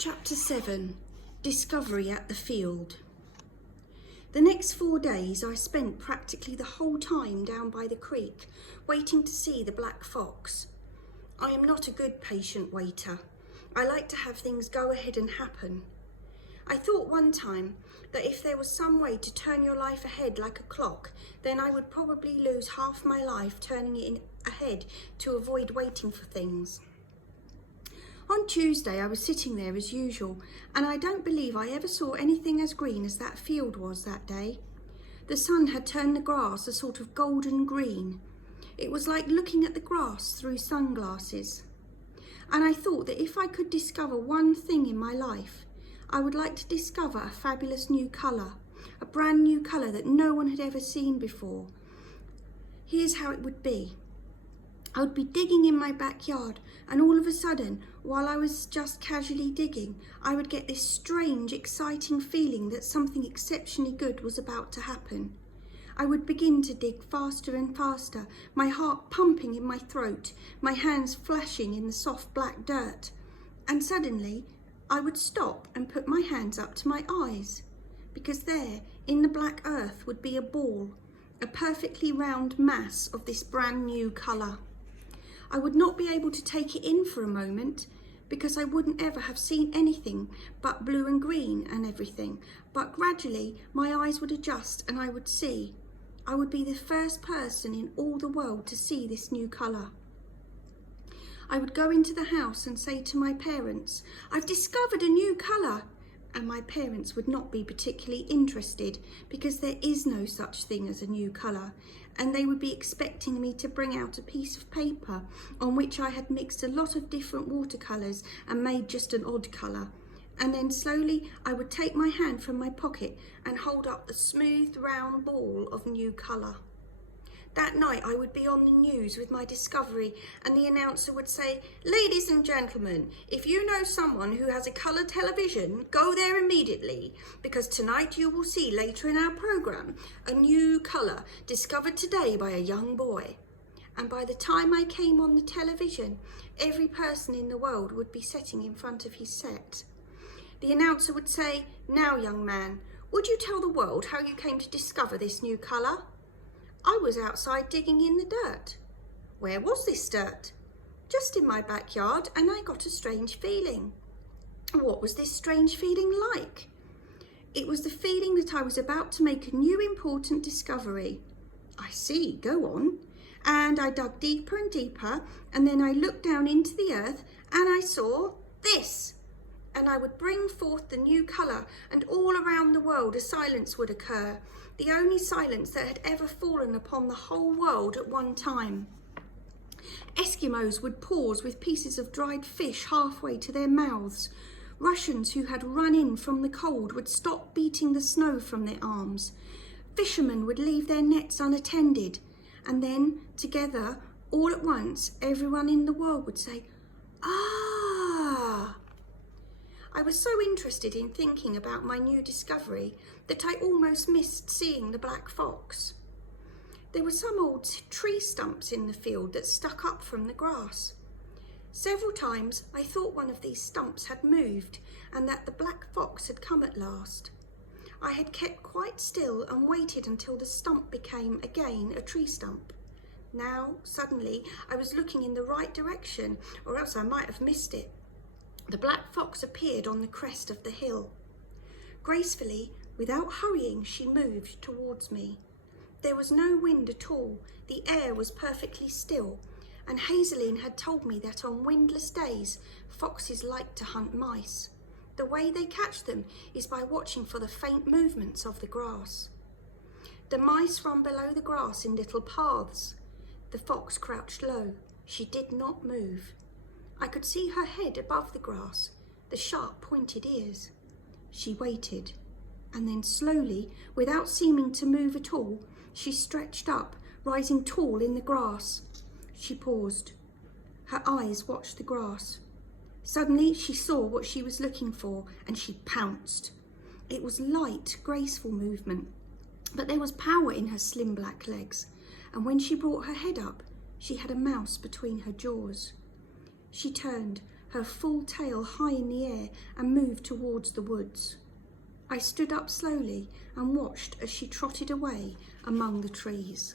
Chapter 7. Discovery at the Field. The next 4 days I spent practically the whole time down by the creek, waiting to see the black fox. I am not a good patient waiter. I like to have things go ahead and happen. I thought one time that if there was some way to turn your life ahead like a clock, then I would probably lose half my life turning it ahead to avoid waiting for things. On Tuesday I was sitting there as usual, and I don't believe I ever saw anything as green as that field was that day. The sun had turned the grass a sort of golden green. It was like looking at the grass through sunglasses. And I thought that if I could discover one thing in my life, I would like to discover a fabulous new colour, a brand new colour that no one had ever seen before. Here's how it would be. I would be digging in my backyard, and all of a sudden, while I was just casually digging, I would get this strange, exciting feeling that something exceptionally good was about to happen. I would begin to dig faster and faster, my heart pumping in my throat, my hands flashing in the soft black dirt. And suddenly, I would stop and put my hands up to my eyes, because there, in the black earth, would be a ball, a perfectly round mass of this brand new colour. I would not be able to take it in for a moment, because I wouldn't ever have seen anything but blue and green and everything. But gradually my eyes would adjust and I would see. I would be the first person in all the world to see this new colour. I would go into the house and say to my parents, "I've discovered a new colour." And my parents would not be particularly interested, because there is no such thing as a new colour, and they would be expecting me to bring out a piece of paper on which I had mixed a lot of different watercolours and made just an odd colour. And then slowly I would take my hand from my pocket and hold up the smooth round ball of new colour. That night I would be on the news with my discovery, and the announcer would say, "Ladies and gentlemen, if you know someone who has a colour television, go there immediately, because tonight you will see later in our programme a new colour discovered today by a young boy." And by the time I came on the television, every person in the world would be sitting in front of his set. The announcer would say, "Now, young man, would you tell the world how you came to discover this new colour?" I was outside digging in the dirt. Where was this dirt? Just in my backyard, and I got a strange feeling. What was this strange feeling like? It was the feeling that I was about to make a new important discovery. I see, go on. And I dug deeper and deeper, and then I looked down into the earth and I saw this. And I would bring forth the new colour, and all around the world a silence would occur, the only silence that had ever fallen upon the whole world at one time. Eskimos would pause with pieces of dried fish halfway to their mouths. Russians who had run in from the cold would stop beating the snow from their arms. Fishermen would leave their nets unattended, and then, together, all at once, everyone in the world would say, "Ah!" I was so interested in thinking about my new discovery that I almost missed seeing the black fox. There were some old tree stumps in the field that stuck up from the grass. Several times I thought one of these stumps had moved and that the black fox had come at last. I had kept quite still and waited until the stump became again a tree stump. Now, suddenly, I was looking in the right direction, or else I might have missed it. The black fox appeared on the crest of the hill. Gracefully, without hurrying, she moved towards me. There was no wind at all, the air was perfectly still, and Hazeline had told me that on windless days, foxes like to hunt mice. The way they catch them is by watching for the faint movements of the grass. The mice run below the grass in little paths. The fox crouched low. She did not move. I could see her head above the grass, the sharp pointed ears. She waited, and then slowly, without seeming to move at all, she stretched up, rising tall in the grass. She paused. Her eyes watched the grass. Suddenly she saw what she was looking for, and she pounced. It was light, graceful movement, but there was power in her slim black legs, and when she brought her head up, she had a mouse between her jaws. She turned, her full tail high in the air, and moved towards the woods. I stood up slowly and watched as she trotted away among the trees.